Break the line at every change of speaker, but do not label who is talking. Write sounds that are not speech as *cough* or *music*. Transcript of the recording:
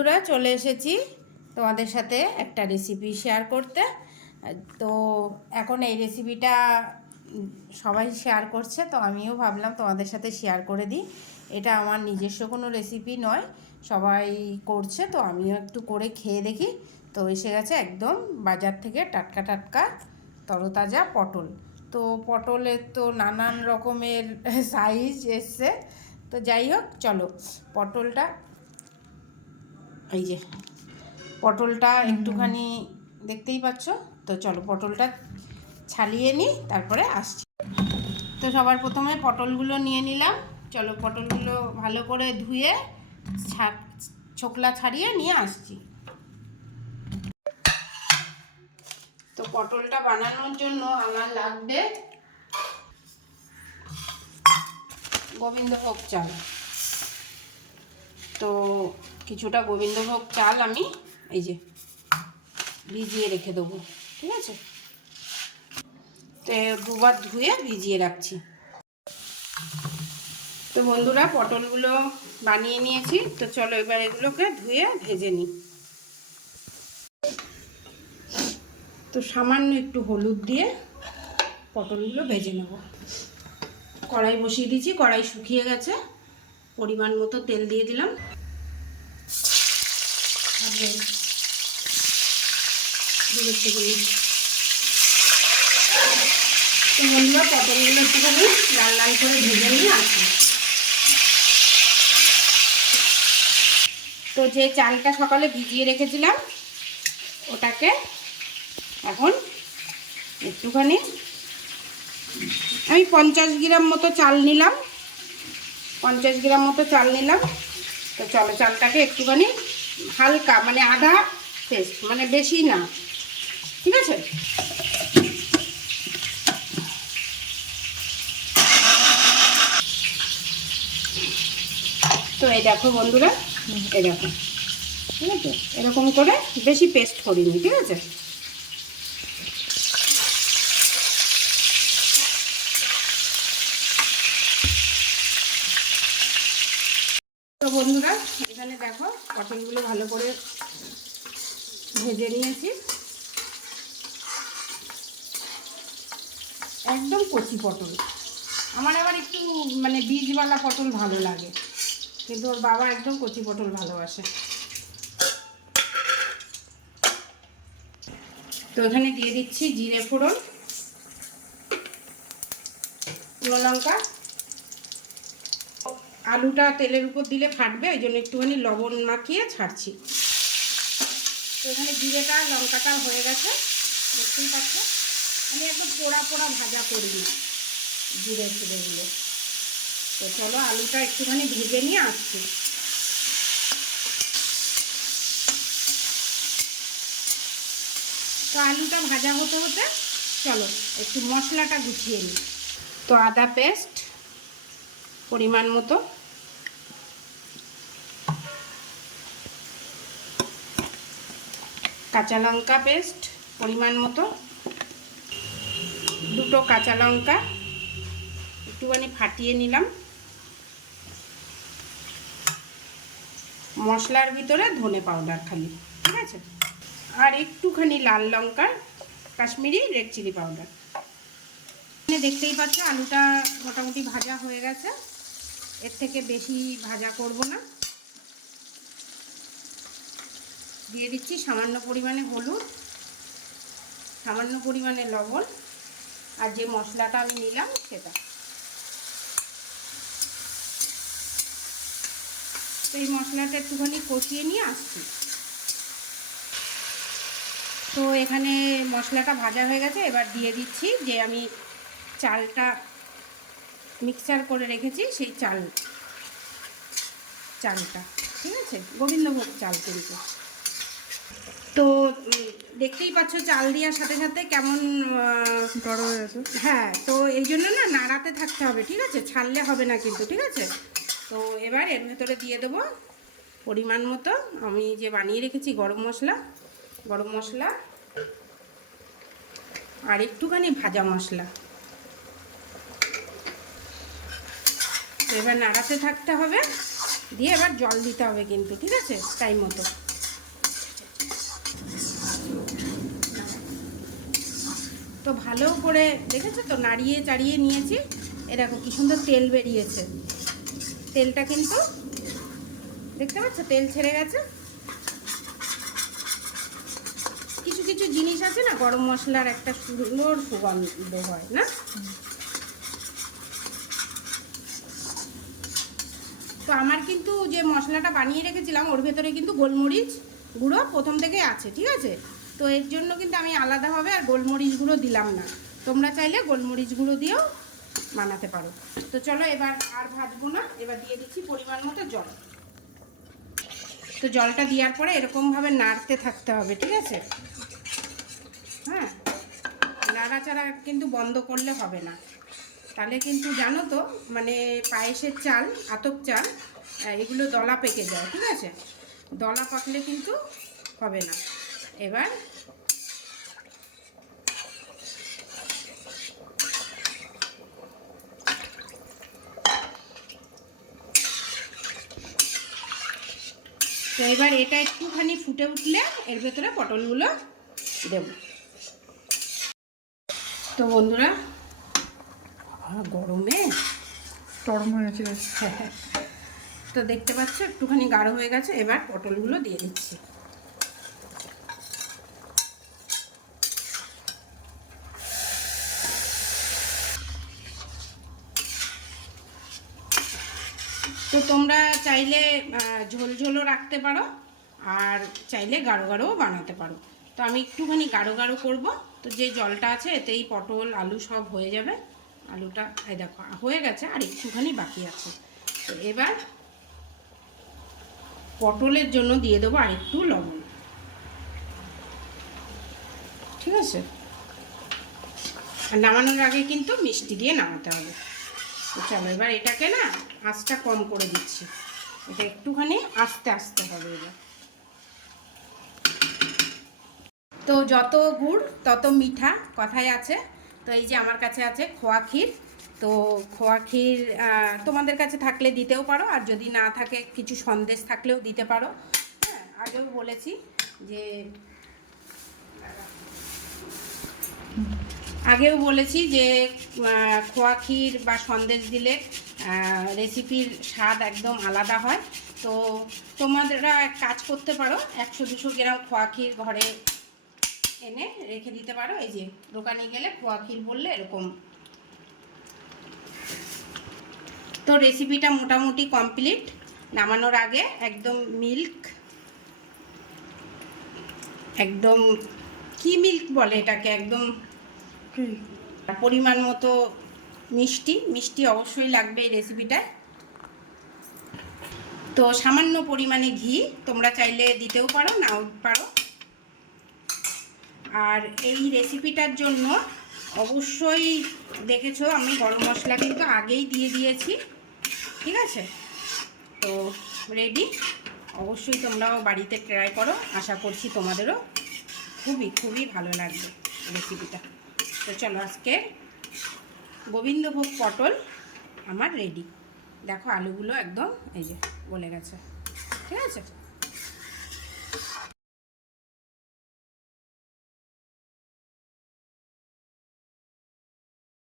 বন্ধুরা, চলে এসেছি তোমাদের সাথে একটা রেসিপি শেয়ার করতে। তো এখন এই রেসিপিটা সবাই শেয়ার করছে, তো আমিও ভাবলাম তোমাদের সাথে শেয়ার করে দিই। এটা আমার নিজস্ব কোনো রেসিপি নয়, সবাই করছে, তো আমিও একটু করে খেয়ে দেখি। তো এসে গেছে একদম বাজার থেকে টাটকা টাটকা তরতাজা পটল। তো পটলের তো নানান রকমের *laughs* সাইজ এসছে। তো যাই হোক, চলো পটলটা এই যে, পটলটা একটুখানি দেখতেই পাচ্ছ? তো চলো পটলটা ছালিয়ে নিই, তারপরে আসছি। তো সবার প্রথমে পটলগুলো নিয়ে নিলাম। চলো পটলগুলো ভালো করে ধুয়ে ছোকলা ছাড়িয়ে নিয়ে আসছি। তো পটলটা বানানোর জন্য আমার লাগবে গোবিন্দভোগ চাল। তো কিছুটা গোবিন্দভোগ চাল আমি এই যে ভিজিয়ে রেখে দেবো, ঠিক আছে? তো দুবার ধুয়ে ভিজিয়ে রাখছি। তো বন্ধুরা, পটলগুলো বানিয়ে নিয়েছি। তো চলো এবার এগুলোকে ধুয়ে ভেজে নিই। তো সামান্য একটু হলুদ দিয়ে পটলগুলো ভেজে নেব। কড়াই বসিয়ে দিয়েছি, কড়াই শুকিয়ে গেছে। পরিমাণ মতো তেল দিয়ে দিলাম। দুধের থেকে তো বন্ধুরা, পটলগুলো একটুখানি লাল লাল করে ভেজে নিয়ে আসি। তো যে চালটা সকালে ভিজিয়ে রেখেছিলাম, ওটাকে এখন একটুখানি আমি পঞ্চাশ গ্রাম মতো চাল নিলাম। পঞ্চাশ গ্রাম মতো চাল নিলাম। তো চলো চালটাকে একটুখানি হালকা মানে আধা পেস্ট মানে বেশি না। ঠিক আছে? তো এই দেখো বন্ধুরা, এই দেখো। ঠিক আছে? এরকম করে বেশি পেস্ট করিনি, ঠিক আছে? বন্ধুরা, এখানে দেখো পটলগুলো ভালো করে ভেজে নিয়েছি। একদম কচি পটল। আমার আবার একটু মানে বীজওয়ালা পটল ভালো লাগে। কিন্তু ওর বাবা একদম কচি পটল ভালোবাসে। তো ওখানে দিয়ে দিচ্ছি জিরে ফোড়ন লঙ্কা আলুটা তেলের উপর দিলে ফাটবে, ওই জন্য একটুখানি লবণ মাখিয়ে ছাড়ছি। তো এখানে জিরেটা, লঙ্কাটা হয়ে গেছে, দেখতেই পাচ্ছ। আমি একদম পোড়া পোড়া ভাজা করিনি জিরে ফুলেগুলো তো চলো আলুটা একটুখানি ভেজে নিয়ে আসছি। তো আলুটা ভাজা হতে হতে চলো একটু মশলাটা গুছিয়ে নিই। তো আদা পেস্ট পরিমাণ মতো কাঁচা লঙ্কা পেস্ট পরিমাণ মতো। দুটো কাঁচা লঙ্কা, একটুখানি ফাটিয়ে নিলাম। মশলার ভিতরে ধনে পাউডার খালি, ঠিক আছে? আর একটুখানি লাল লঙ্কার, কাশ্মীরি রেড চিলি পাউডার দেখতেই পাচ্ছ, আলুটা মোটামুটি ভাজা হয়ে গেছে। এর থেকে বেশি ভাজা করব না। দিয়ে দিচ্ছি সামান্য পরিমাণে হলুদ, সামান্য পরিমাণে লবণ আর যে মশলাটা আমি নিলাম সেটা। তো এই মশলাটা একটুখানি কষিয়ে নিয়ে আসছি। তো এখানে মশলাটা ভাজা হয়ে গেছে, এবার দিয়ে দিচ্ছি যে আমি চালটা মিক্সচার করে রেখেছি সেই চাল, চালটা, ঠিক আছে? গোবিন্দভোগ চাল কিন্তু। তো দেখতেই পাচ্ছ চাল দেওয়ার সাথে সাথে কেমন বড় হয়েছে হ্যাঁ তো এই জন্য না নাড়াতে থাকতে হবে ঠিক আছে? ছাড়লে হবে না কিন্তু ঠিক আছে? তো এবার এর ভেতরে দিয়ে দেবো পরিমাণ মতো। আমি যে বানিয়ে রেখেছি গরম মশলা গরম মশলা আর একটুখানি ভাজা মশলা। এবার নাড়াতে থাকতে হবে দিয়ে এবার জল দিতে হবে কিন্তু ঠিক আছে? টাইম মতো। তো ভালো করে দেখেছ তো? নাড়িয়ে চাড়িয়ে নিয়েছি। এরকম কি সুন্দর তেল বেরিয়েছে। তেলটা কিন্তু দেখতে পাচ্ছ? তেল ছেড়ে গেছে। কিছু কিছু জিনিস আছে না, গরম মশলার একটা সুন্দর সুগন্ধ হয়, না? তো আমার কিন্তু যে মশলাটা বানিয়ে রেখেছিলাম, ওর ভেতরে কিন্তু গোলমরিচ গুঁড়ো প্রথম থেকে আছে, ঠিক আছে? তো এর জন্য কিন্তু আমি আলাদাভাবে আর গোলমরিচ গুঁড়ো দিলাম না। তোমরা চাইলে গোলমরিচ গুঁড়ো দিয়েও বানাতে পারো। তো চলো এবার আর ভাজবো না, এবার দিয়ে দিচ্ছি পরিমাণ মতো জল। তো জলটা দেওয়ার পরে এরকমভাবে নাড়তে থাকতে হবে, ঠিক আছে? হ্যাঁ? নাড়াচাড়া কিন্তু বন্ধ করলে হবে না। তাহলে কিন্তু জানো তো মানে পায়েসের চাল, আতপ চাল এগুলো দলা পেকে যায়, ঠিক আছে? দলা পাকলে কিন্তু হবে না। এবার তো এবার এটা একটুখানি ফুটে উঠলে এর ভেতরে পটলগুলো দেব। তো বন্ধুরা গরমে
টরম হয়ে গেছে। *laughs*
তো দেখতে পাচ্ছ একটুখানি গাঢ় হয়ে গেছে। এবার পটলগুলো দিয়ে দিচ্ছি। তো তোমরা চাইলে ঝোল ঝোলও রাখতে পারো, আর চাইলে গাঢ় গাঢ়ও বানাতে পারো। তো আমি একটুখানি গাঢ় গাঢ় করব। তো যে জলটা আছে, এতেই পটল, আলু সব হয়ে যাবে। আলুটা, এই দেখো, হয়ে গেছে, আর একটুখানি বাকি আছে। তো এবার পটলের জন্য দিয়ে দেবো আর একটু লবণ। ঠিক আছে? নামানোর আগে কিন্তু মিষ্টি দিয়ে নামাতে হবে। চলো এবার এটাকে না আঁচটা কম করে দিচ্ছি। এটা একটুখানি আস্তে আস্তে হবে এবার। তো যত গুড়, তত মিঠা কথাই আছে। তো এই যে আমার কাছে আছে খোয়া ক্ষীর। তো খোয়া ক্ষীর তোমাদের কাছে থাকলে দিতেও পারো, আর যদি না থাকে, কিছু সন্দেশ থাকলেও দিতে পারো। হ্যাঁ আগেও বলেছি যে আগেও বলেছি যে খোয়া ক্ষীর বা সন্দেশ দিলে রেসিপির স্বাদ একদম আলাদা হয়। তো তোমাদেরা এক কাজ করতে পারো, একশো দুশো গ্রাম খোয়া ক্ষীর ঘরে এনে রেখে দিতে পারো। এই যে, দোকানে গেলে খোয়া ক্ষীর বললে এরকম। তো রেসিপিটা মোটামুটি কমপ্লিট নামানোর আগে একদম মিল্ক একদম কি মিল্ক বলে এটাকে? একদম পরিমাণ মতো মিষ্টি মিষ্টি অবশ্যই লাগবে এই রেসিপিটায় তো সামান্য পরিমাণে ঘি, তোমরা চাইলে দিতেও পারো, নাও পারো। আর এই রেসিপিটার জন্য অবশ্যই দেখেছ, আমি গরম মশলা কিন্তু আগেই দিয়ে দিয়েছি, ঠিক আছে? তো রেডি অবশ্যই তোমরাও বাড়িতে ট্রাই করো, আশা করছি তোমাদেরও খুবই খুবই ভালো লাগবে রেসিপিটা তো চলো আজকে গোবিন্দভোগ পটল আমার রেডি দেখো আলুগুলো একদম এই যে বলে গেছে। ঠিক আছে?